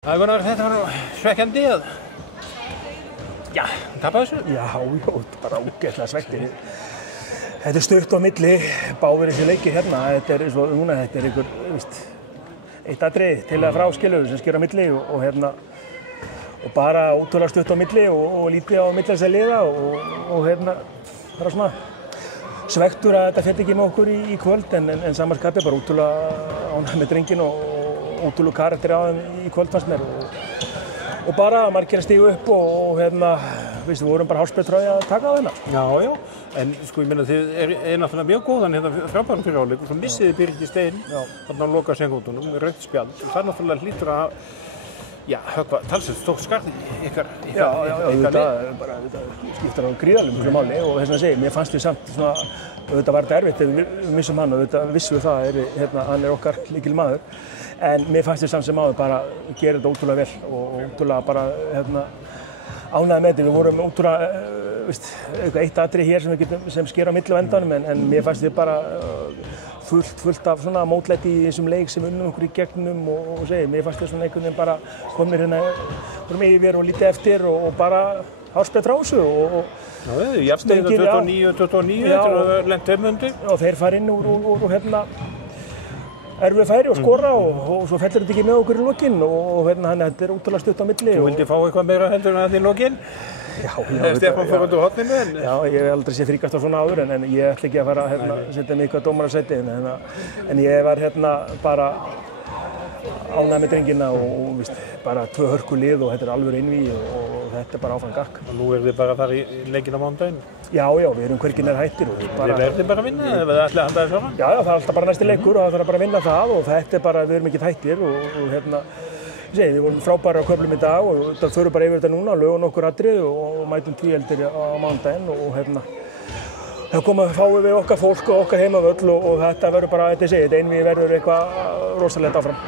Gunnar, þetta var nú svekkjandi að tapa þessu? Já, bara ógeðslega svekktir. Þetta stutt á milli, báðir þessi leikir hérna. Þetta eins og núna, þetta einhver, eitt atriði til að frá skilur sem sker á milli og bara ótrúlega stutt á milli og lítið á milli þess að liða og bara svona svekktur að þetta fætti ekki með okkur í kvöld en samanskapi bara ótrúlega ánægð með drenginn og ótrúlega karakter á þeim í kvöld fannst mér og bara margir að stíga upp og við vorum bara hálfsbreyttröði að taka á þeirna. Já, en sko ég meina þið er náttúrulega mjög góðan frábæran fyrir áleik og svo missiði Birgir Stein þarna á loka sekúndunum með rautt spjald og það náttúrulega hlýtur að höggva talsvert stórt skarð í ykkar þetta skiptir á gríðarlega miklu máli og þess að segja, mér fannst við samt svona auðvitað var þetta erfitt ef við missum hann og auðvitað vissum við það hann er okkar lykilmaður en mér fannst við samt sem áður bara gera þetta ótrúlega vel og ótrúlega bara ánægði með þetta. Við vorum ótrúlega eitt atriði hér sem sker á milli á endanum en mér fannst við bara fullt af svona mótlæti í þessum leik sem unnum okkur í gegnum og mér fannst við svona einhvern veginn bara komnir vorum yfir og lítið eftir og bara hálfsbreytt rásu og jafnstöngir 29 til að lent undir og þeir fara inn úr erfið færi og skora og svo fellur þetta ekki með okkur í lokin og þetta er ótrúlega stutt á milli. Þú vildi fá eitthvað meira heldur en í lokin? Já. Stefán fór undir horninu en... Já, ég hef aldrei séð þríkast á svona áður en ég ætla ekki að fara að setja mig eitthvað dómarasæti en ég var bara ánægð með drengina og bara tvö hörku lið og þetta er alveg einvígi og þetta er bara áfram gakk. Og nú þið bara að fara í leikinn á mánudaginn? Já, við erum hvergi nær hættir. Þið verðið bara að vinna eða þið ætlið að handa þér saman? Já, það er alltaf bara næsti leikur og það þarf bara að vinna það og þetta er bara, við erum ekki hættir og við vorum frábæri á köflum í dag og það förum bara yfir þetta núna, lögum okkur atrið og mætum 10 eldir á mánudaginn og það fáum við okkar fólk og okkar heimavöll og þetta verður bara, þetta einvígi verður eitthvað rosalegt áfram.